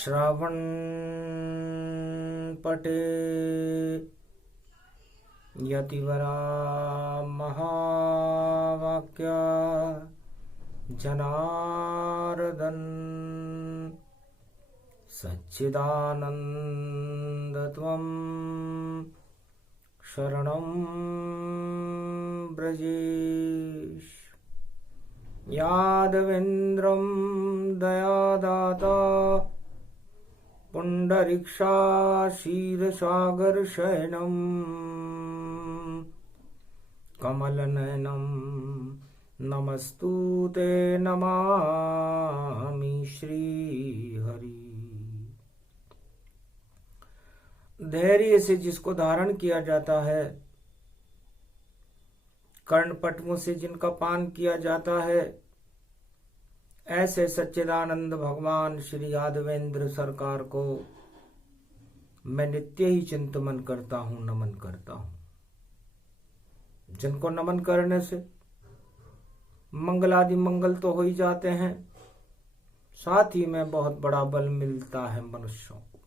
श्रवण पटे यतिवरा महावाक्य जनार्दन सच्चिदानंद त्वं शरणं ब्रजेश यादवेन्द्रं दयादाता पुण्डरीक्षाशीर्षागरशयनं कमलनयनं नमस्तुते नमामि श्रीहरि। धैर्य से जिसको धारण किया जाता है, कर्णपटुओं से जिनका पान किया जाता है, ऐसे सच्चिदानंद भगवान श्री यादवेंद्र सरकार को मैं नित्य ही चिंतन करता हूं, नमन करता हूं। जिनको नमन करने से मंगलादि मंगल तो हो ही जाते हैं, साथ ही में बहुत बड़ा बल मिलता है मनुष्यों को।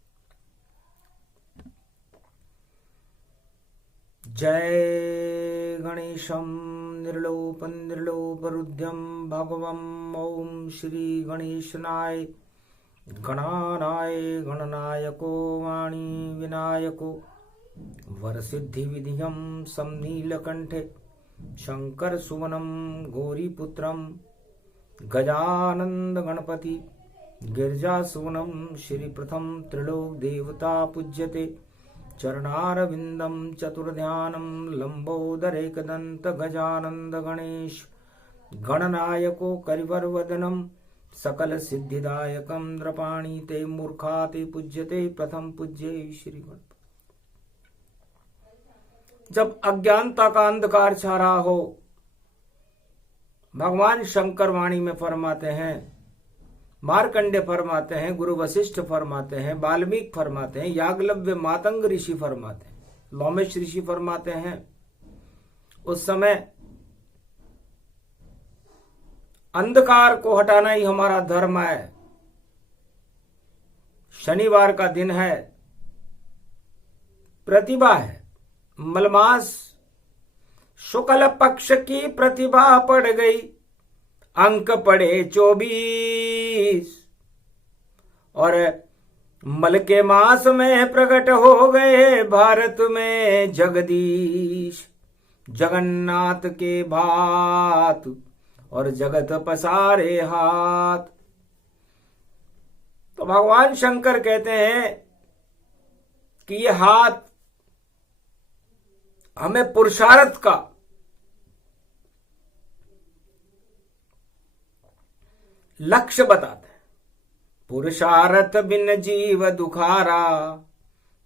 जय गणेशं निर्लोपरुध्यं भगवं ओम श्री गणेशनाय गणानाय गणनायको वाणी विनायको वरसिद्धि विधियं समनीलकंठे शंकर सुवनं गौरीपुत्रं गजानंद गणपति गिरिजासुवनं श्री प्रथम त्रिलोक देवता पूज्यते चरणारविंदं चतुर्ध्यानं लंबोदरेकदंत गजानंद गणेश गणनायको करिवरवदनं सकल सिद्धिदायकं द्रपाणि ते मूर्खाते पूज्यते प्रथम पूज्ये श्री गणपति। जब अज्ञानता का अंधकार छा रहा हो, भगवान शंकर वाणी में फरमाते हैं, मार्कंडे फरमाते हैं, गुरु वशिष्ठ फरमाते हैं, वाल्मीकि फरमाते हैं, याज्ञवल्क्य मातंग ऋषि फरमाते हैं, लोमेश ऋषि फरमाते हैं, उस समय अंधकार को हटाना ही हमारा धर्म है। शनिवार का दिन है, प्रतिभा है, मलमास शुक्ल पक्ष की प्रतिभा पड़ गई, अंक पड़े 24 और मल के मास में प्रकट हो गए भारत में जगदीश जगन्नाथ के भात और जगत पसारे हाथ। तो भगवान शंकर कहते हैं कि ये हाथ हमें पुरुषार्थ का लक्ष्य बताते हैं। पुरुषार्थ बिन जीव दुखारा,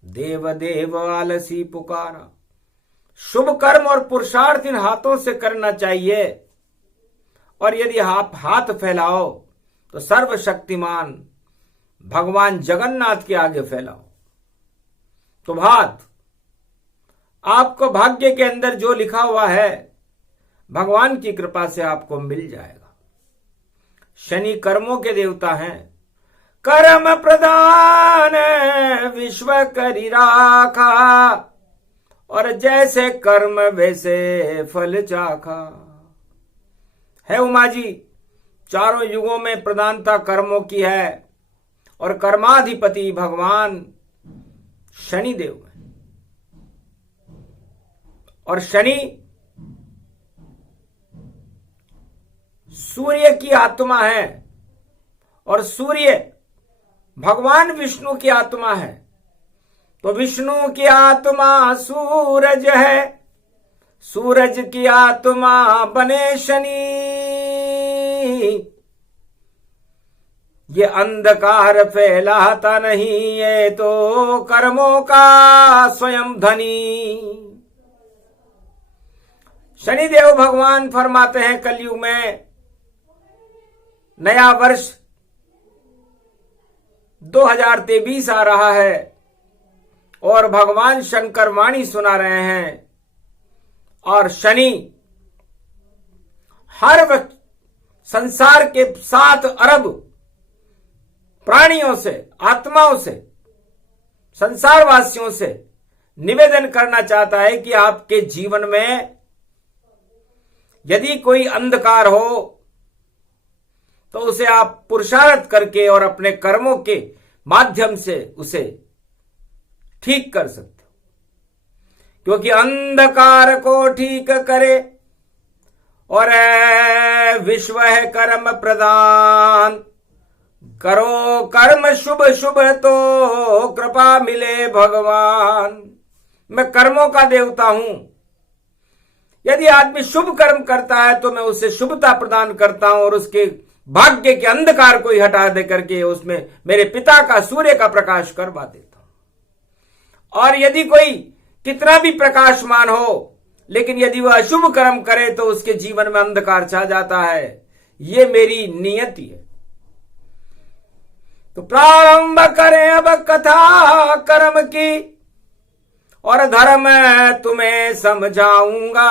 देव देव आलसी पुकारा। शुभ कर्म और पुरुषार्थ इन हाथों से करना चाहिए, और यदि आप हाथ फैलाओ तो सर्वशक्तिमान भगवान जगन्नाथ के आगे फैलाओ। तो हाथ आपको भाग्य के अंदर जो लिखा हुआ है, भगवान की कृपा से आपको मिल जाएगा। शनि कर्मों के देवता हैं, कर्म प्रधान विश्व करी राखा, और जैसे कर्म वैसे फल चाखा। है उमा जी, चारों युगों में प्रधानता कर्मों की है, और कर्माधिपति भगवान शनि देव है। और शनि सूर्य की आत्मा है, और सूर्य भगवान विष्णु की आत्मा है। तो विष्णु की आत्मा सूरज है, सूरज की आत्मा बने शनि। ये अंधकार फैलाता नहीं, ये तो कर्मों का स्वयं धनी। शनिदेव भगवान फरमाते हैं, कलयुग में नया वर्ष 2023 आ रहा है, और भगवान शंकर वाणी सुना रहे हैं, और शनि हर वक्त संसार के 7 अरब प्राणियों से, आत्माओं से, संसारवासियों से निवेदन करना चाहता है कि आपके जीवन में यदि कोई अंधकार हो तो उसे आप पुरुषार्थ करके और अपने कर्मों के माध्यम से उसे ठीक कर सकते हो, क्योंकि अंधकार को ठीक करे और विश्व है कर्म प्रधान। करो कर्म शुभ शुभ तो कृपा मिले भगवान। मैं कर्मों का देवता हूं। यदि आदमी शुभ कर्म करता है तो मैं उसे शुभता प्रदान करता हूं और उसके भाग्य के अंधकार को ही हटा दे करके उसमें मेरे पिता का, सूर्य का प्रकाश करवा देता हूं। और यदि कोई कितना भी प्रकाशमान हो, लेकिन यदि वह अशुभ कर्म करे तो उसके जीवन में अंधकार छा जाता है। ये मेरी नियति है। तो प्रारंभ करें अब कथा कर्म की और धर्म तुम्हें समझाऊंगा।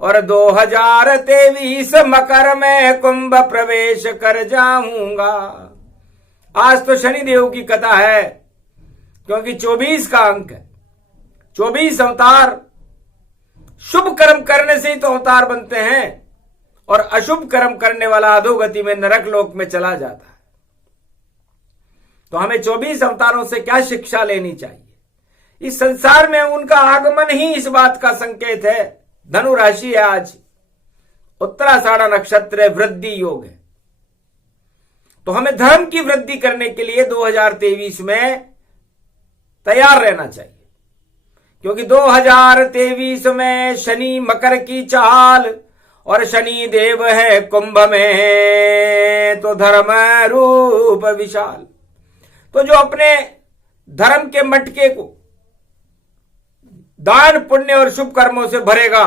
और 2023 मकर में कुंभ प्रवेश कर जाऊंगा। आज तो शनिदेव की कथा है, क्योंकि 24 का अंक है। 24 अवतार, शुभ कर्म करने से ही तो अवतार बनते हैं, और अशुभ कर्म करने वाला अधोगति में, नरक लोक में चला जाता है। तो हमें 24 अवतारों से क्या शिक्षा लेनी चाहिए? इस संसार में उनका आगमन ही इस बात का संकेत है। धनु राशि है आज, उत्तराषाढ़ नक्षत्र है, वृद्धि योग है। तो हमें धर्म की वृद्धि करने के लिए 2023 में तैयार रहना चाहिए, क्योंकि 2023 में शनि मकर की चाल और शनि देव है कुंभ में, तो धर्म रूप विशाल। तो जो अपने धर्म के मटके को दान पुण्य और शुभ कर्मों से भरेगा,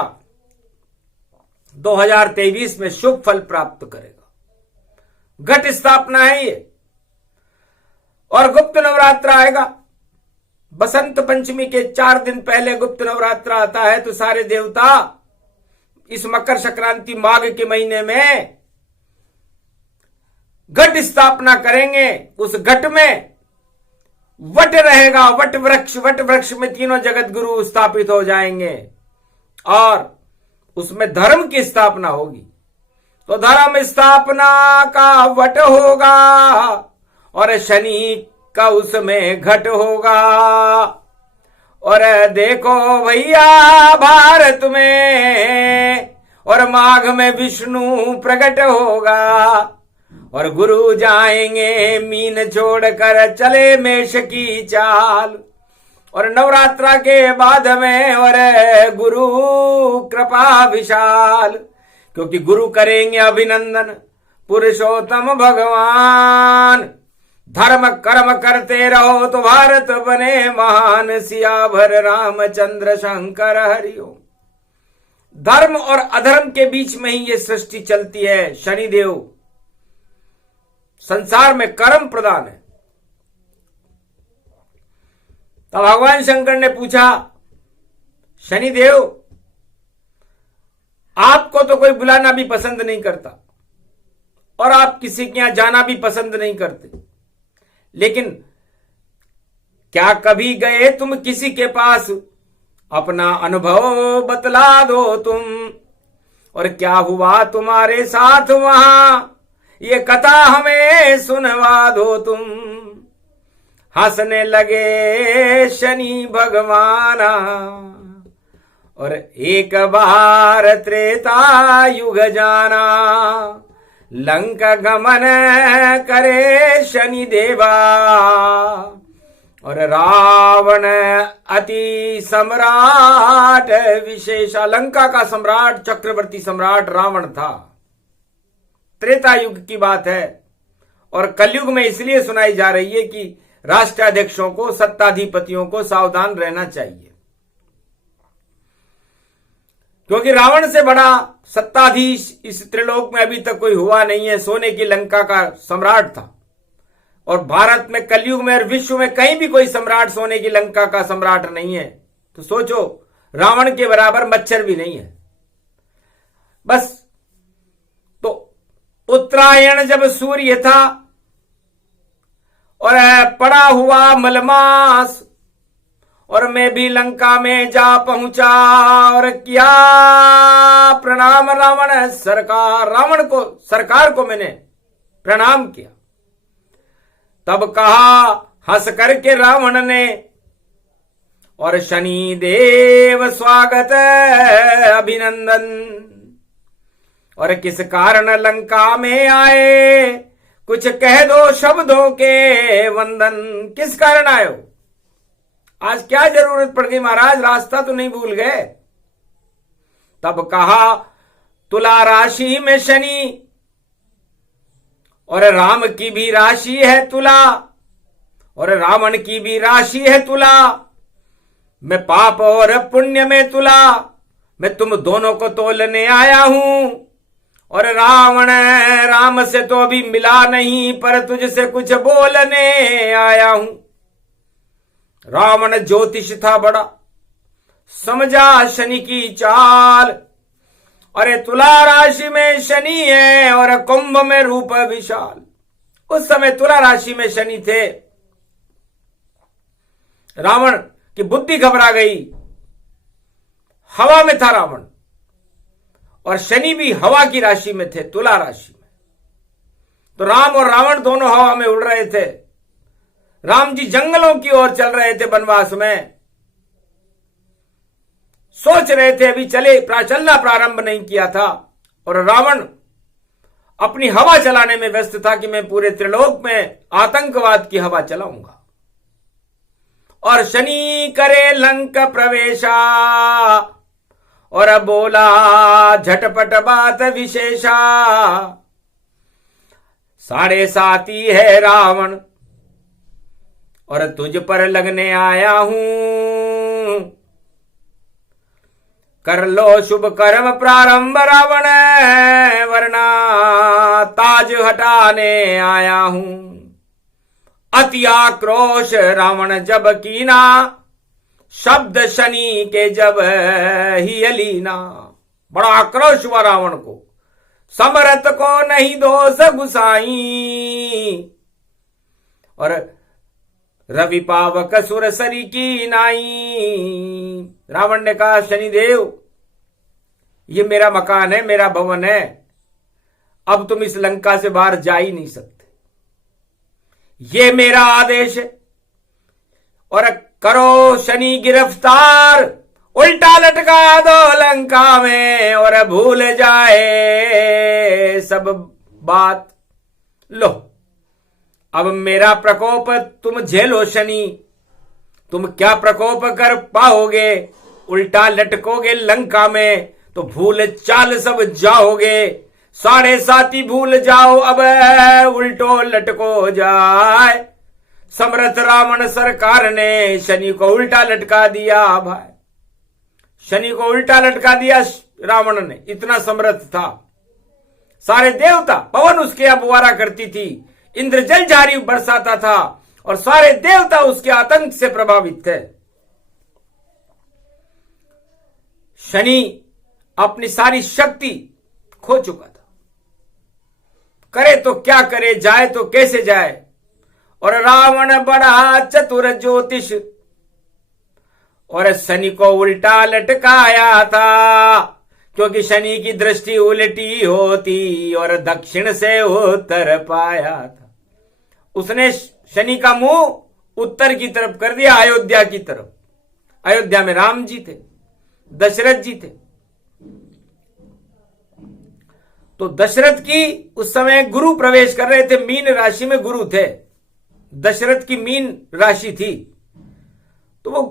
2023 में शुभ फल प्राप्त करेगा। घट स्थापना है ये, और गुप्त नवरात्र आएगा। बसंत पंचमी के 4 दिन पहले गुप्त नवरात्र आता है। तो सारे देवता इस मकर संक्रांति माघ के महीने में घट स्थापना करेंगे। उस घट में वट रहेगा, वट वृक्ष में तीनों जगत गुरु स्थापित हो जाएंगे और उसमें धर्म की स्थापना होगी। तो धर्म स्थापना का वट होगा और शनि का उसमें घट होगा। और देखो भैया भारत में और माघ में विष्णु प्रकट होगा और गुरु जाएंगे मीन छोड़कर चले मेष की चाल। और नवरात्रा के बाद में और गुरु कृपा विशाल, क्योंकि गुरु करेंगे अभिनंदन पुरुषोत्तम भगवान। धर्म कर्म करते रहो तो भारत बने महान, सियाभर रामचंद्र शंकर हरिओम। धर्म और अधर्म के बीच में ही ये सृष्टि चलती है। शनिदेव संसार में कर्म प्रदान है। तो भगवान शंकर ने पूछा, शनिदेव आपको तो कोई बुलाना भी पसंद नहीं करता और आप किसी के यहां जाना भी पसंद नहीं करते, लेकिन क्या कभी गए तुम किसी के पास? अपना अनुभव बतला दो तुम, और क्या हुआ तुम्हारे साथ वहां, ये कथा हमें सुनवा दो तुम। हंसने लगे शनि भगवाना और एक बार त्रेता युग जाना। लंका गमन करे शनि देवा और रावण अति सम्राट विशेषा। लंका का सम्राट, चक्रवर्ती सम्राट रावण था। त्रेता युग की बात है और कलयुग में इसलिए सुनाई जा रही है कि राष्ट्राध्यक्षों को, सत्ताधिपतियों को सावधान रहना चाहिए, क्योंकि रावण से बड़ा सत्ताधीश इस त्रिलोक में अभी तक कोई हुआ नहीं है। सोने की लंका का सम्राट था और भारत में कलयुग में और विश्व में कहीं भी कोई सम्राट सोने की लंका का सम्राट नहीं है। तो सोचो, रावण के बराबर मच्छर भी नहीं है। बस तो उत्तरायण जब सूर्य था और पड़ा हुआ मलमास, और मैं भी लंका में जा पहुंचा और किया प्रणाम रावण सरकार। रावण को, सरकार को मैंने प्रणाम किया। तब कहा हंस करके रावण ने, और शनि देव स्वागत अभिनंदन, और किस कारण लंका में आए, कुछ कह दो शब्दों के वंदन। किस कारण आए हो, आज क्या जरूरत पड़ गई महाराज, रास्ता तो नहीं भूल गए। तब कहा तुला राशि में शनि, और राम की भी राशि है तुला, और रावण की भी राशि है तुला। मैं पाप और पुण्य में तुला, मैं तुम दोनों को तोलने आया हूं। और रावण राम से तो अभी मिला नहीं, पर तुझसे कुछ बोलने आया हूं। रावण ज्योतिष था बड़ा, समझा शनि की चाल। अरे तुला राशि में शनि है और कुंभ में रूप विशाल। उस समय तुला राशि में शनि थे। रावण की बुद्धि घबरा गई, हवा में था रावण, और शनि भी हवा की राशि में थे, तुला राशि में। तो राम और रावण दोनों हवा में उड़ रहे थे। राम जी जंगलों की ओर चल रहे थे वनवास में, सोच रहे थे अभी चलना प्रारंभ नहीं किया था, और रावण अपनी हवा चलाने में व्यस्त था कि मैं पूरे त्रिलोक में आतंकवाद की हवा चलाऊंगा। और शनि करे लंक प्रवेशा, और बोला झटपट बात विशेषा। 7.5 है रावण, और तुझ पर लगने आया हूं। कर लो शुभ कर्म प्रारंभ रावण, वरना ताज हटाने आया हूं। अति आक्रोश रावण जब कीना, शब्द शनि के जब ही अलीना। बड़ा आक्रोश हुआ रावण को, समरथ को नहीं दोष गुसाई। और रवि पावक सुर सरी की नाई। रावण ने कहा शनिदेव, ये मेरा मकान है, मेरा भवन है, अब तुम इस लंका से बाहर जा ही नहीं सकते, ये मेरा आदेश है। और करो शनि गिरफ्तार, उल्टा लटका दो लंका में, और भूल जाए सब बात। लो अब मेरा प्रकोप तुम झेलो शनि, तुम क्या प्रकोप कर पाओगे। उल्टा लटकोगे लंका में तो भूल चाल सब जाओगे। 7.5 भूल जाओ अब उल्टो लटको जाए। समर्थ रावण सरकार ने शनि को उल्टा लटका दिया। भाई शनि को उल्टा लटका दिया रावण ने, इतना समर्थ था। सारे देवता, पवन उसके यहां बुआरा करती थी, इंद्र जल झारी बरसाता था, और सारे देवता उसके आतंक से प्रभावित थे। शनि अपनी सारी शक्ति खो चुका था, करे तो क्या करे, जाए तो कैसे जाए। और रावण बड़ा चतुर ज्योतिष, और शनि को उल्टा लटकाया था, क्योंकि शनि की दृष्टि उल्टी होती और दक्षिण से उत्तर पाया था। उसने शनि का मुंह उत्तर की तरफ कर दिया, अयोध्या की तरफ। अयोध्या में राम जी थे, दशरथ जी थे। तो दशरथ की उस समय गुरु प्रवेश कर रहे थे, मीन राशि में गुरु थे, दशरथ की मीन राशि थी। तो वो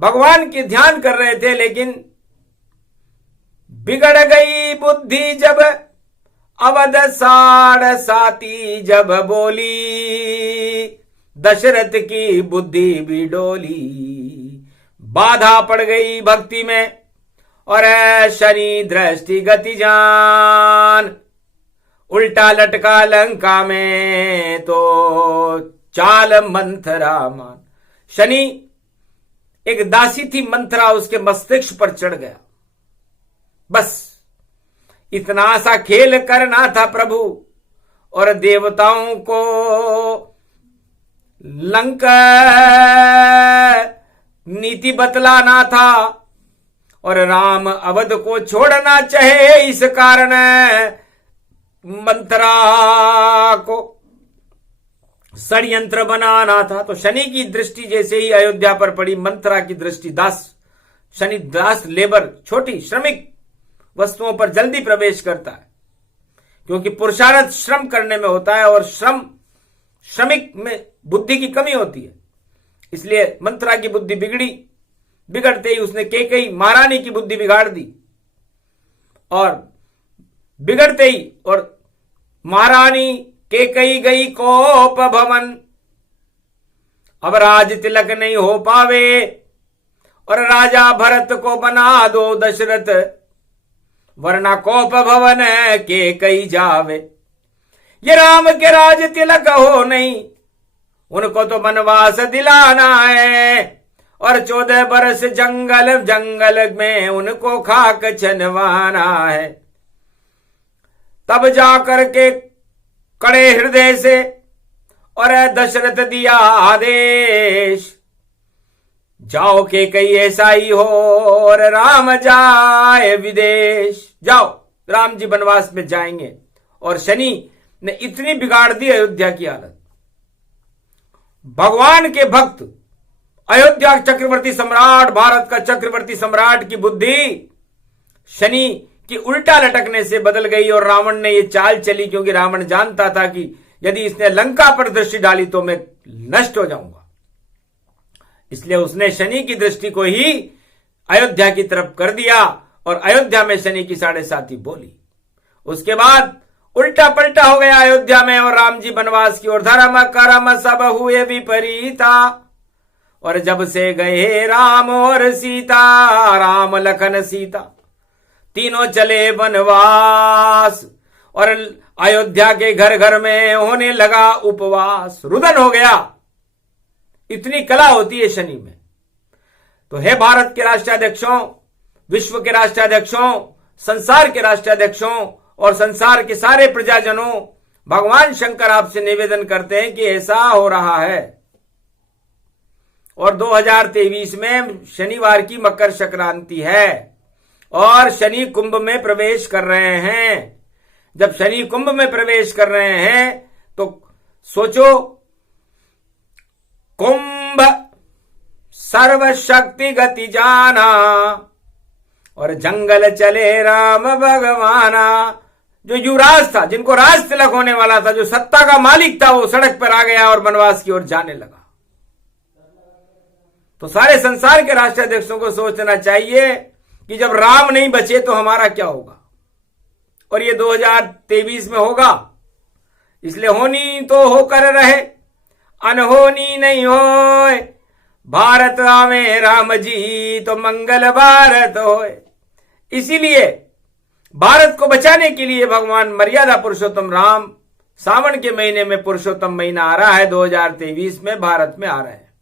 भगवान के ध्यान कर रहे थे, लेकिन बिगड़ गई बुद्धि जब अवध 7.5 जब बोली। दशरथ की बुद्धि भी डोली, बाधा पड़ गई भक्ति में, और शनि दृष्टि गति जान। उल्टा लटका लंका में तो चाल मंथरा मान। शनि एक दासी थी मंथरा, उसके मस्तिष्क पर चढ़ गया। बस इतना सा खेल करना था प्रभु, और देवताओं को लंका नीति बतलाना था और राम अवध को छोड़ना चाहे, इस कारण मंथरा को षड्यंत्र बनाना था। तो शनि की दृष्टि जैसे ही अयोध्या पर पड़ी, मंथरा की दृष्टि शनि दास लेबर, छोटी श्रमिक वस्तुओं पर जल्दी प्रवेश करता है, क्योंकि पुरुषार्थ श्रम करने में होता है और श्रमिक में बुद्धि की कमी होती है। इसलिए मंथरा की बुद्धि बिगड़ते ही उसने कैकेयी महारानी की बुद्धि बिगाड़ दी, और बिगड़ते ही और महारानी कैकेयी गई कोप भवन। अब राज तिलक नहीं हो पावे और राजा भरत को बना दो दशरथ, वरना कोप भवन कैकेयी जावे। ये राम के राज तिलक हो नहीं, उनको तो वनवास दिलाना है, और 14 बरस जंगल में उनको खाक छनवाना है। तब जाकर के कड़े हृदय से और दशरथ दिया आदेश, जाओ के कई ऐसा ही हो और राम जाए विदेश। जाओ, राम जी वनवास में जाएंगे। और शनि ने इतनी बिगाड़ दी अयोध्या की हालत। भगवान के भक्त, अयोध्या चक्रवर्ती सम्राट, भारत का चक्रवर्ती सम्राट की बुद्धि शनि की उल्टा लटकने से बदल गई और रावण ने यह चाल चली, क्योंकि रावण जानता था कि यदि इसने लंका पर दृष्टि डाली तो मैं नष्ट हो जाऊंगा। इसलिए उसने शनि की दृष्टि को ही अयोध्या की तरफ कर दिया और अयोध्या में शनि की 7.5 बोली। उसके बाद उल्टा पलटा हो गया अयोध्या में और राम जी वनवास की ओर। धर्म कर्म सब हुए विपरीता, और जब से गए राम और सीता, राम लखन सीता तीनों चले वनवास, और अयोध्या के घर घर में होने लगा उपवास। रुदन हो गया, इतनी कला होती है शनि में। तो हे भारत के राष्ट्राध्यक्षों, विश्व के राष्ट्राध्यक्षों, संसार के राष्ट्राध्यक्षों और संसार के सारे प्रजाजनों, भगवान शंकर आपसे निवेदन करते हैं कि ऐसा हो रहा है। और 2023 में शनिवार की मकर संक्रांति है और शनि कुंभ में प्रवेश कर रहे हैं। जब शनि कुंभ में प्रवेश कर रहे हैं तो सोचो, कुंभ सर्वशक्ति गति जाना और जंगल चले राम भगवाना। जो युवराज था, जिनको राज तिलक होने वाला था, जो सत्ता का मालिक था, वो सड़क पर आ गया और वनवास की ओर जाने लगा। तो सारे संसार के राष्ट्राध्यक्षों को सोचना चाहिए कि जब राम नहीं बचे तो हमारा क्या होगा। और ये 2023 में होगा। इसलिए होनी तो होकर रहे, अनहोनी नहीं होए। भारत आवे राम जी तो मंगल भारत होए। इसीलिए भारत को बचाने के लिए भगवान मर्यादा पुरुषोत्तम राम सावन के महीने में, पुरुषोत्तम महीना आ रहा है 2023 में, भारत में आ रहे हैं,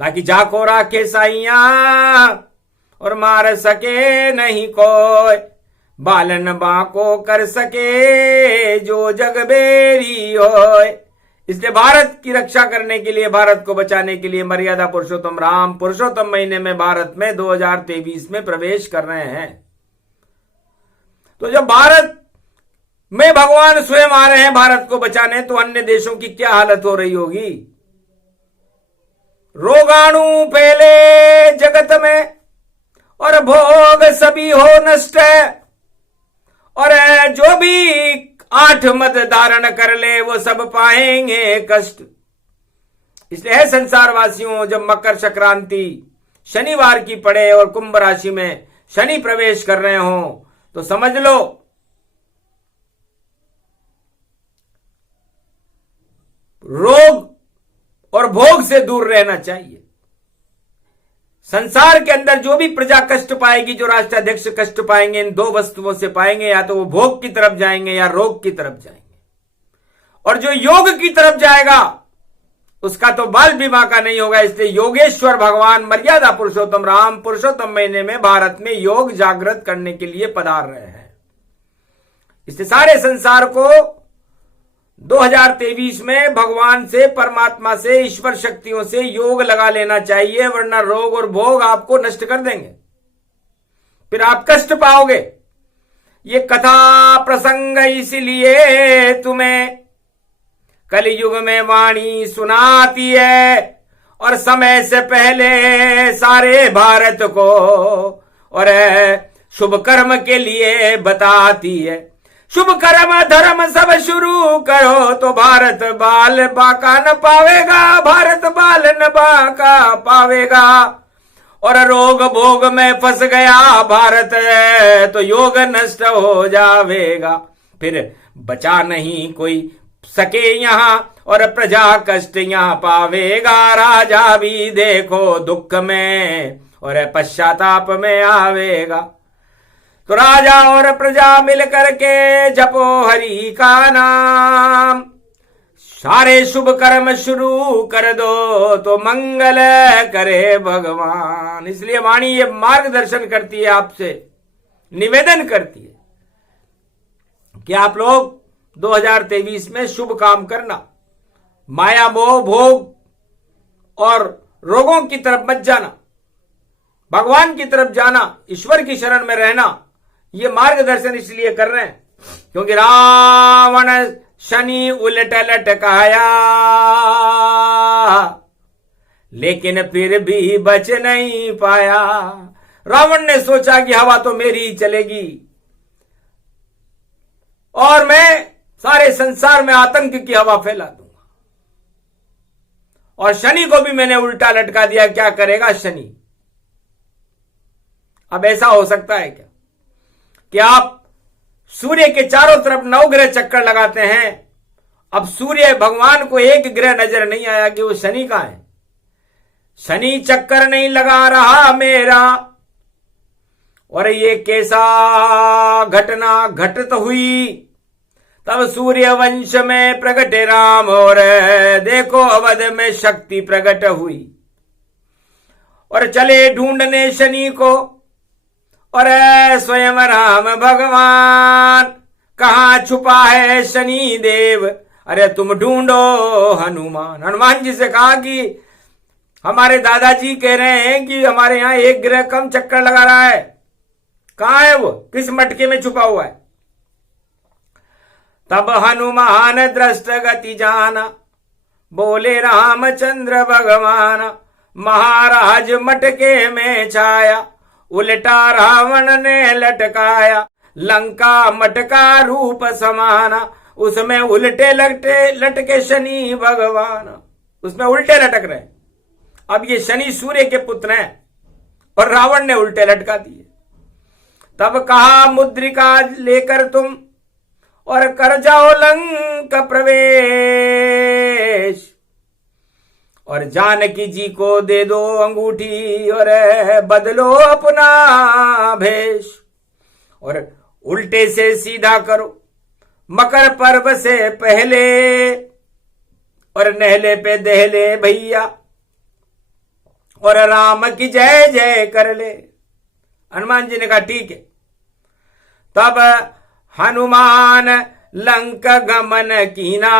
ताकि जाको राखे साइया और मार सके नहीं कोई, बालन बाको कर सके जो जग बेरी होए। इसलिए भारत की रक्षा करने के लिए, भारत को बचाने के लिए मर्यादा पुरुषोत्तम राम पुरुषोत्तम महीने में भारत में 2023 में प्रवेश कर रहे हैं। तो जब भारत में भगवान स्वयं आ रहे हैं भारत को बचाने, तो अन्य देशों की क्या हालत हो रही होगी। रोगाणु फैले जगत में और भोग सभी हो नष्ट, और जो भी 8 मद धारण कर ले वो सब पाएंगे कष्ट। इसलिए है संसारवासियों, जब मकर संक्रांति शनिवार की पड़े और कुंभ राशि में शनि प्रवेश कर रहे हो तो समझ लो रोग और भोग से दूर रहना चाहिए। संसार के अंदर जो भी प्रजा कष्ट पाएगी, जो राष्ट्राध्यक्ष कष्ट पाएंगे, इन 2 वस्तुओं से पाएंगे, या तो वो भोग की तरफ जाएंगे या रोग की तरफ जाएंगे। और जो योग की तरफ जाएगा उसका तो बाल बीमा का नहीं होगा। इसलिए योगेश्वर भगवान मर्यादा पुरुषोत्तम राम पुरुषोत्तम महीने में भारत में योग जागृत करने के लिए पधार रहे हैं। इसलिए सारे संसार को 2023 में भगवान से, परमात्मा से, ईश्वर शक्तियों से योग लगा लेना चाहिए, वरना रोग और भोग आपको नष्ट कर देंगे, फिर आप कष्ट पाओगे। ये कथा प्रसंग इसलिए तुम्हें कलयुग में वाणी सुनाती है, और समय से पहले सारे भारत को और शुभ कर्म के लिए बताती है। शुभ कर्म धर्म सब शुरू करो तो भारत बाल बाका न पावेगा, भारत बाल न बाका पावेगा। और रोग भोग में फंस गया भारत तो योग नष्ट हो जावेगा, फिर बचा नहीं कोई सके यहां और प्रजा कष्ट यहां पावेगा। राजा भी देखो दुख में और पश्चाताप में आवेगा। तो राजा और प्रजा मिलकर के जपो हरि का नाम, सारे शुभ कर्म शुरू कर दो तो मंगल करे भगवान। इसलिए वाणी ये मार्गदर्शन करती है, आपसे निवेदन करती है कि आप लोग 2023 में शुभ काम करना, माया मोह भोग और रोगों की तरफ मत जाना, भगवान की तरफ जाना, ईश्वर की शरण में रहना। ये मार्गदर्शन इसलिए कर रहे हैं क्योंकि रावण शनि उलट लटकाया, लेकिन फिर भी बच नहीं पाया। रावण ने सोचा कि हवा तो मेरी ही चलेगी और मैं सारे संसार में आतंक की हवा फैला दूंगा, और शनि को भी मैंने उल्टा लटका दिया। क्या करेगा शनि? अब ऐसा हो सकता है क्या कि आप सूर्य के चारों तरफ 9 ग्रह चक्कर लगाते हैं, अब सूर्य भगवान को एक ग्रह नजर नहीं आया कि वो शनि का है। शनि चक्कर नहीं लगा रहा मेरा, और ये कैसा घटना घटित हुई। तब सूर्य वंश में प्रगटे राम, और देखो अवध में शक्ति प्रकट हुई, और चले ढूंढने शनि को, और स्वयं राम भगवान कहां छुपा है शनि देव, अरे तुम ढूंढो हनुमान। हनुमान जी से कहा कि हमारे दादाजी कह रहे हैं कि हमारे यहां एक ग्रह कम चक्कर लगा रहा है, कहां है वो, किस मटके में छुपा हुआ है। तब हनुमान दृष्ट गति जाना, बोले रामचंद्र भगवान, महाराज मटके में छाया, उल्टा रावण ने लटकाया, लंका मटका रूप समाना, उसमें उल्टे लटके शनि भगवान, उसमें उल्टे लटक रहे। अब ये शनि सूर्य के पुत्र हैं और रावण ने उल्टे लटका दिए। तब कहा मुद्रिका लेकर तुम और कर जाओ लंका प्रवेश, और जानकी जी को दे दो अंगूठी और बदलो अपना भेष, और उल्टे से सीधा करो मकर पर्व से पहले, और नहले पे दहले भैया, और राम की जय जय कर ले। हनुमान जी ने कहा ठीक है। तब हनुमान लंका गमन कीना,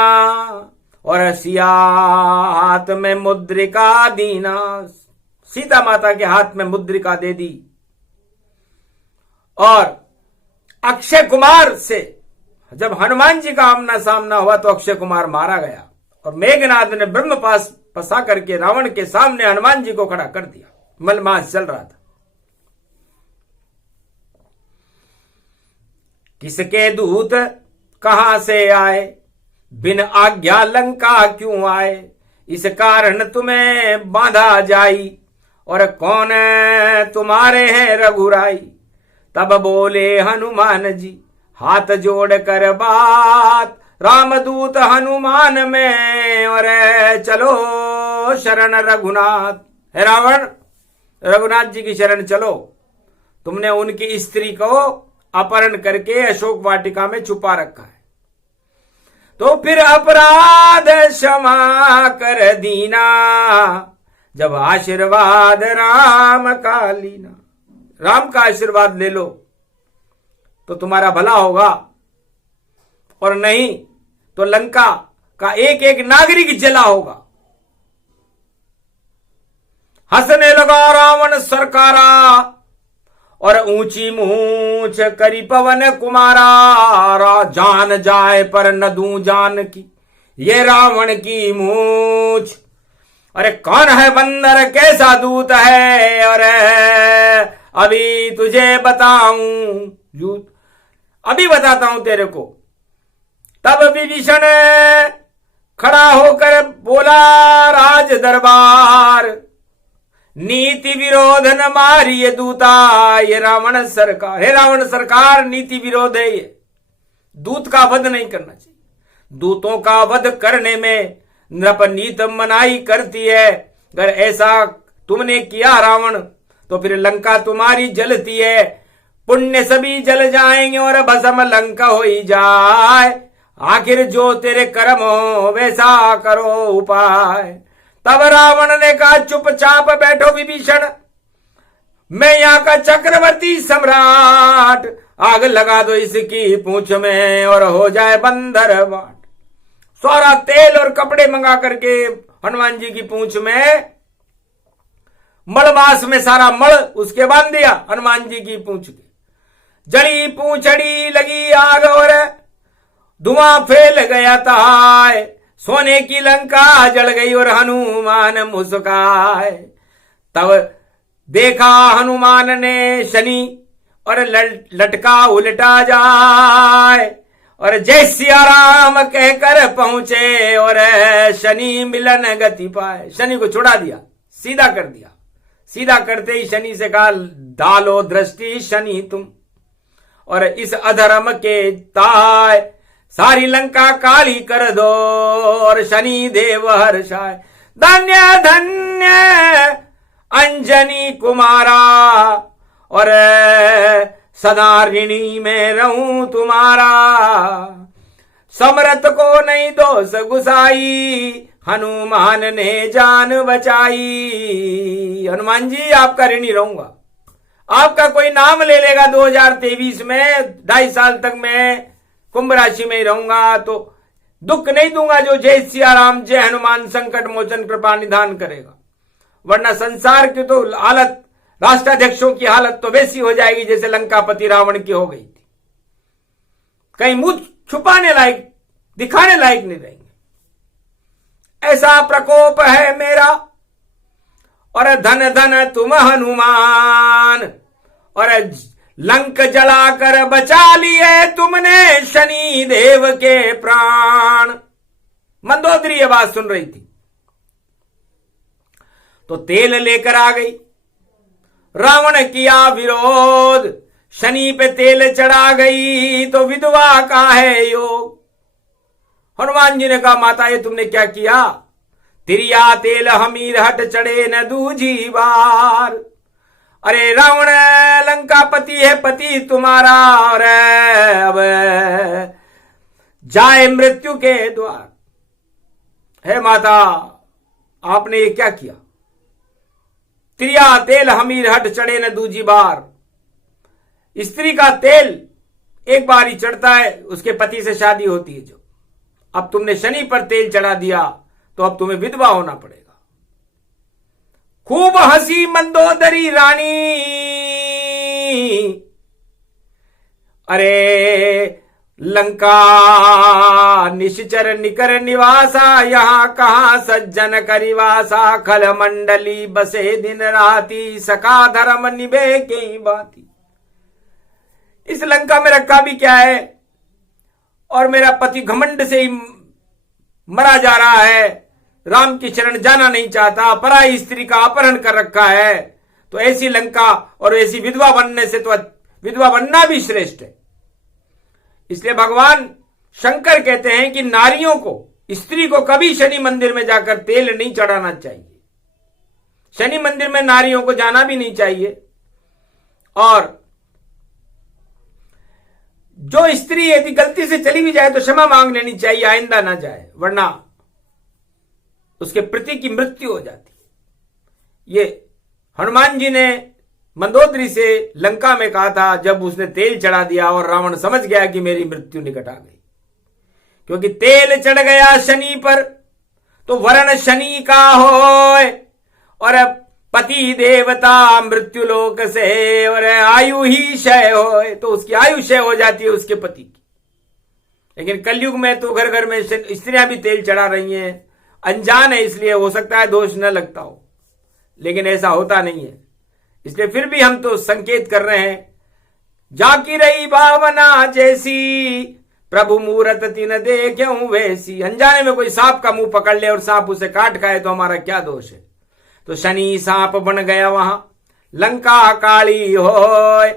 और सिया हाथ में मुद्रिका दीना, सीता माता के हाथ में मुद्रिका दे दी। और अक्षय कुमार से जब हनुमान जी का आमना सामना हुआ तो अक्षय कुमार मारा गया, और मेघनाद ने ब्रह्म पास फंसा करके रावण के सामने हनुमान जी को खड़ा कर दिया। मलमास चल रहा था। किसके दूत कहां से आए, बिन आज्ञा लंका क्यों आए, इस कारण तुम्हें बांधा जाई, और कौन तुम्हारे हैं रघुराई। तब बोले हनुमान जी हाथ जोड़ कर बात, रामदूत हनुमान में और चलो शरण रघुनाथ। है रावण, रघुनाथ जी की शरण चलो, तुमने उनकी स्त्री को अपहरण करके अशोक वाटिका में छुपा रखा है, तो फिर अपराध क्षमा कर दीना, जब आशीर्वाद राम का लीना। राम का आशीर्वाद ले लो तो तुम्हारा भला होगा, और नहीं तो लंका का एक एक नागरिक जला होगा। हंसने लगा रावण सरकारा और ऊंची मूछ करी पवन कुमारा। जान जाए पर न दूं जान की ये रावण की मूछ। अरे कौन है बंदर कैसा दूत है, और अभी तुझे बताऊं, अभी बताता हूं तेरे को। तब विभीषण खड़ा होकर बोला राज दरबार, नीति विरोध न मारिए दूता ये रावण सरकार। हे रावण सरकार, नीति विरोध है ये, दूत का वध नहीं करना चाहिए। दूतों का वध करने में नृपनीत मनाही करती है। अगर ऐसा तुमने किया रावण, तो फिर लंका तुम्हारी जलती है, पुण्य सभी जल जाएंगे और भस्म लंका हो ही जाए। आखिर जो तेरे कर्म हो वैसा करो उपाय। तब रावण ने कहा चुपचाप बैठो विभीषण, मैं यहाँ का चक्रवर्ती सम्राट। आग लगा दो इसकी पूंछ में और हो जाए बंदर बाट। सारा तेल और कपड़े मंगा करके हनुमान जी की पूंछ में, मलमास में सारा मल उसके बांध दिया हनुमान जी की पूंछ के। जड़ी पूंछड़ी लगी आग और धुआं फैल गया ताय। सोने की लंका जल गई और हनुमान मुस्काए। तब देखा हनुमान ने शनि और लटका उल्टा जाए, और जय सिया राम कहकर पहुंचे और शनि मिलन गति पाए। शनि को छुड़ा दिया, सीधा कर दिया। सीधा करते ही शनि से कहा डालो दृष्टि शनि तुम, और इस अधर्म के ताय सारी लंका काली कर दो और शनि देव हर्षाय। धन्य धन्य अंजनी कुमारा, और सदा ऋणी में रहूं तुम्हारा। समरथ को नहीं दोष गुसाई, हनुमान ने जान बचाई। हनुमान जी आपका ऋणी रहूंगा, आपका कोई नाम ले लेगा 2023 में 2.5 साल तक मैं कुंभ राशि में ही रहूंगा, तो दुख नहीं दूंगा। जो जय सिया राम जय हनुमान संकट मोचन कृपा निधान करेगा। वरना संसार की तो हालत, राष्ट्राध्यक्षों की हालत तो वैसी हो जाएगी जैसे लंकापति रावण की हो गई थी। कहीं मुंह छुपाने लायक, दिखाने लायक नहीं रहेंगे। ऐसा प्रकोप है मेरा, और धन धन तुम हनुमान, और लंक जलाकर बचा लिए तुमने शनि देव के प्राण। मंदोदरी ये बात सुन रही थी तो तेल लेकर आ गई। रावण किया विरोध, शनि पे तेल चढ़ा गई तो विधवा का है योग। हनुमान जी ने कहा माता ये तुमने क्या किया? तिरिया तेल हमीर हट चढ़े न दूजी बार। अरे रावण लंका पति है पति तुम्हारा, और अब जाए मृत्यु के द्वार। हे माता आपने ये क्या किया? तिरिया तेल हमीर हट चढ़े न दूजी बार। स्त्री का तेल एक बार ही चढ़ता है, उसके पति से शादी होती है जो। अब तुमने शनि पर तेल चढ़ा दिया तो अब तुम्हें विधवा होना पड़ेगा। खूब हंसी मंदोदरी रानी, अरे लंका निश्चर निकर निवासा, यहां कहां सज्जन करिवासा। खल मंडली बसे दिन राती, सका धर्म निभे की बाती। इस लंका में रखा भी क्या है, और मेरा पति घमंड से ही मरा जा रहा है, राम की शरण जाना नहीं चाहता, पराई स्त्री का अपहरण कर रखा है। तो ऐसी लंका और ऐसी विधवा बनने से तो विधवा बनना भी श्रेष्ठ है। इसलिए भगवान शंकर कहते हैं कि नारियों को, स्त्री को कभी शनि मंदिर में जाकर तेल नहीं चढ़ाना चाहिए। शनि मंदिर में नारियों को जाना भी नहीं चाहिए। और जो स्त्री यदि गलती से चली भी जाए तो क्षमा मांग लेनी चाहिए, आइंदा ना जाए, वरना उसके प्रति की मृत्यु हो जाती है। ये हनुमान जी ने मंदोदरी से लंका में कहा था जब उसने तेल चढ़ा दिया और रावण समझ गया कि मेरी मृत्यु निकट आ गई। क्योंकि तेल चढ़ गया शनि पर तो वरण शनि का होय, और पति देवता मृत्यु लोक से, और आयु ही क्षय होय, तो उसकी आयु क्षय हो जाती है उसके पति की। लेकिन कलयुग में तो घर घर में स्त्रियां भी तेल चढ़ा रही हैं, अनजान है इसलिए हो सकता है दोष न लगता हो, लेकिन ऐसा होता नहीं है। इसलिए फिर भी हम तो संकेत कर रहे हैं, जाकी रही भावना जैसी प्रभु मूरत तिन देख्यूं वैसी। अनजाने में कोई सांप का मुंह पकड़ ले और सांप उसे काट खाए तो हमारा क्या दोष है। तो शनि सांप बन गया वहां, लंका काली होय,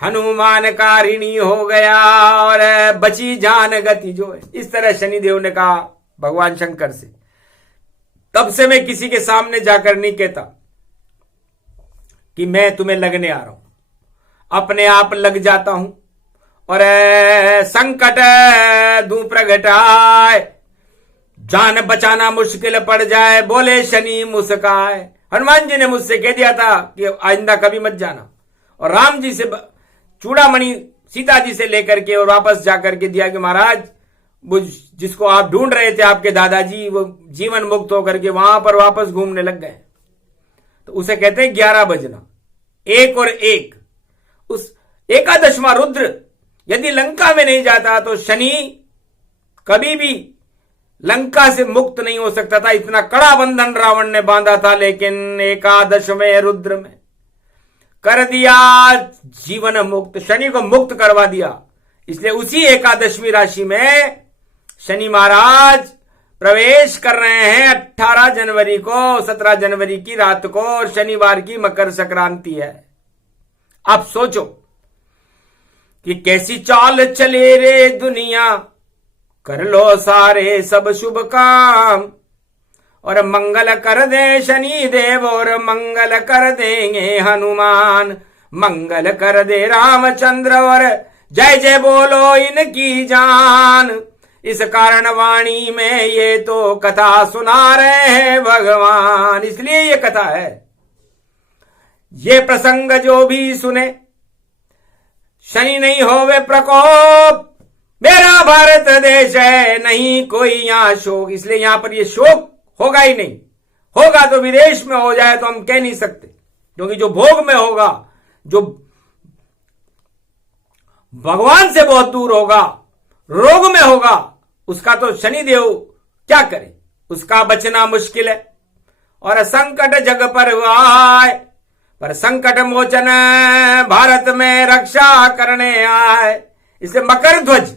हनुमान का ऋणी हो गया, और बची जान गति जो है। इस तरह शनिदेव ने कहा भगवान शंकर से। तब से मैं किसी के सामने जाकर नहीं कहता कि मैं तुम्हें लगने आ रहा हूं, अपने आप लग जाता हूं, और संकट दूं प्रगटाए, जान बचाना मुश्किल पड़ जाए, बोले शनि मुस्काए। हनुमान जी ने मुझसे कह दिया था कि आइंदा कभी मत जाना, और राम जी से चूड़ामणि सीता जी से लेकर के और वापस जाकर के दिया कि महाराज वो जिसको आप ढूंढ रहे थे आपके दादाजी, वो जीवन मुक्त होकर के वहां पर वापस घूमने लग गए। तो उसे कहते हैं 11 बजना, 1 और 1, उस एकादशवां रुद्र यदि लंका में नहीं जाता तो शनि कभी भी लंका से मुक्त नहीं हो सकता था। इतना कड़ा बंधन रावण ने बांधा था, लेकिन एकादशवें रुद्र में कर दिया जीवन मुक्त, शनि को मुक्त करवा दिया। इसलिए उसी एकादशवी राशि में शनि महाराज प्रवेश कर रहे हैं 18 जनवरी को, 17 जनवरी की रात को, और शनिवार की मकर संक्रांति है। आप सोचो कि कैसी चाल चले रे दुनिया, कर लो सारे सब शुभ काम, और मंगल कर दे शनि देव, और मंगल कर देंगे हनुमान, मंगल कर दे रामचंद्र, और जय जय बोलो इनकी जान। इस कारण वाणी में ये तो कथा सुना रहे हैं भगवान, इसलिए ये कथा है। ये प्रसंग जो भी सुने, शनि नहीं होवे प्रकोप, मेरा भारत देश है, नहीं कोई यहां शोक। इसलिए यहां पर ये शोक होगा ही नहीं, होगा तो विदेश में हो जाए तो हम कह नहीं सकते, क्योंकि जो भोग में होगा, जो भगवान से बहुत दूर होगा, रोग में होगा, उसका तो शनिदेव क्या करे, उसका बचना मुश्किल है। और संकट जग पर आए, पर संकट मोचन भारत में रक्षा करने आए। इसे मकर ध्वज,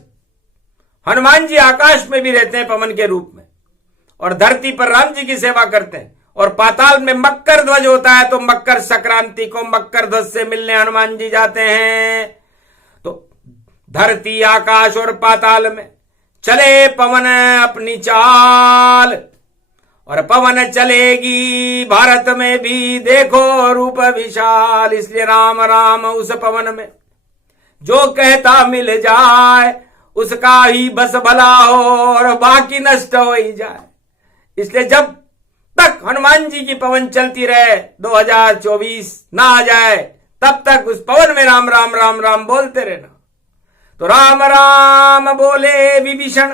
हनुमान जी आकाश में भी रहते हैं पवन के रूप में, और धरती पर राम जी की सेवा करते हैं, और पाताल में मकर ध्वज होता है। तो मकर संक्रांति को मकर ध्वज से मिलने हनुमान जी जाते हैं। तो धरती, आकाश और पाताल में चले पवन अपनी चाल, और पवन चलेगी भारत में भी, देखो रूप विशाल। इसलिए राम राम उस पवन में, जो कहता मिल जाए, उसका ही बस भला हो, और बाकी नष्ट हो ही जाए। इसलिए जब तक हनुमान जी की पवन चलती रहे, 2024 ना आ जाए, तब तक उस पवन में राम राम राम राम बोलते रहना। तो राम राम बोले विभीषण,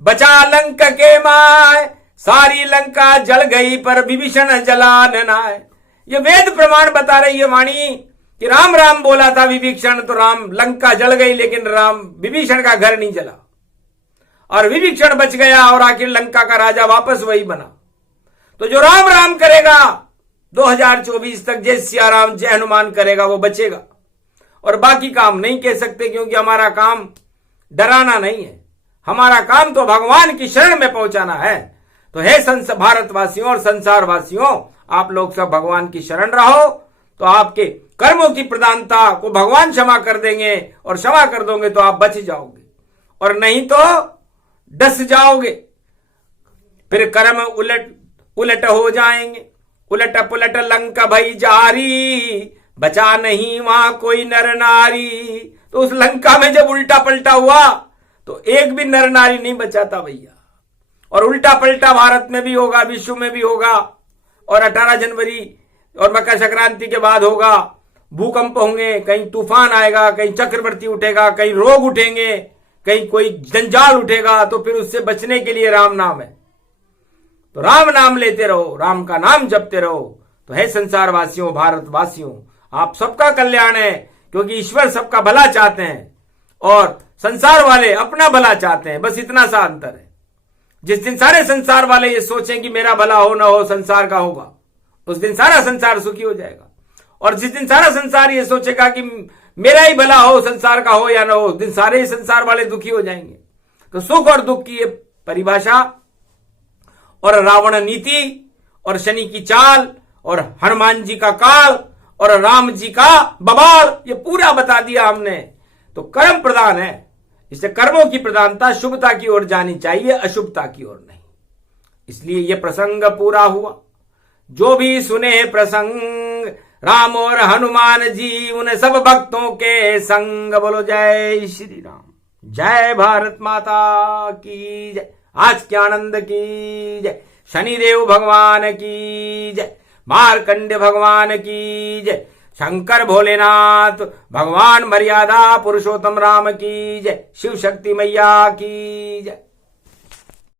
बचा लंका के माय, सारी लंका जल गई पर विभीषण जला न आए। ये वेद प्रमाण बता रही है वाणी कि राम राम बोला था विभीषण, तो राम लंका जल गई, लेकिन राम विभीषण का घर नहीं जला, और विभीषण बच गया, और आखिर लंका का राजा वापस वही बना। तो जो राम राम करेगा 2024 तक, जय सिया राम जय हनुमान करेगा, वो बचेगा। और बाकी काम नहीं कह सकते, क्योंकि हमारा काम डराना नहीं है, हमारा काम तो भगवान की शरण में पहुंचाना है। तो हे भारतवासियों और संसारवासियों, आप लोग सब भगवान की शरण रहो, तो आपके कर्मों की प्रधानता को भगवान क्षमा कर देंगे, और क्षमा कर दोगे तो आप बच जाओगे, और नहीं तो डस जाओगे, फिर कर्म उलट हो जाएंगे। उलट पुलट लंका भई जारी, बचा नहीं वहां कोई नर नारी। तो उस लंका में जब उल्टा पलटा हुआ तो एक भी नर नारी नहीं बचा था भैया। और उल्टा पलटा भारत में भी होगा, विश्व में भी होगा, और 18 जनवरी और मकर संक्रांति के बाद होगा। भूकंप होंगे, कहीं तूफान आएगा, कहीं चक्रवर्ती उठेगा, कहीं रोग उठेंगे, कहीं कोई जंजाल उठेगा तो फिर उससे बचने के लिए राम नाम है। तो राम नाम लेते रहो, राम का नाम जपते रहो। तो है संसार वासियों, भारतवासियों, आप सबका कल्याण है, क्योंकि ईश्वर सबका भला चाहते हैं और संसार वाले अपना भला चाहते हैं। बस इतना सा अंतर है। जिस दिन सारे संसार वाले ये सोचें कि मेरा भला हो ना हो, संसार का होगा, उस दिन सारा संसार सुखी हो जाएगा। और जिस दिन सारा संसार ये सोचेगा कि मेरा ही भला हो, संसार का हो या ना हो, उस दिन सारे संसार वाले दुखी हो जाएंगे। तो सुख और दुख की ये परिभाषा और रावण नीति और शनि की चाल और हनुमान जी का काल और राम जी का बवाल, ये पूरा बता दिया हमने। तो कर्म प्रधान है, इससे कर्मों की प्रधानता शुभता की ओर जानी चाहिए, अशुभता की ओर नहीं। इसलिए यह प्रसंग पूरा हुआ। जो भी सुने प्रसंग राम और हनुमान जी, उन सब भक्तों के संग। बोलो जय श्री राम, जय भारत माता की जय, आज के आनंद की जय, शनिदेव भगवान की जय, मार्कंडे भगवान की जय, शंकर भोलेनाथ भगवान मर्यादा पुरुषोत्तम राम की जय, शिव शक्ति मैया की जय।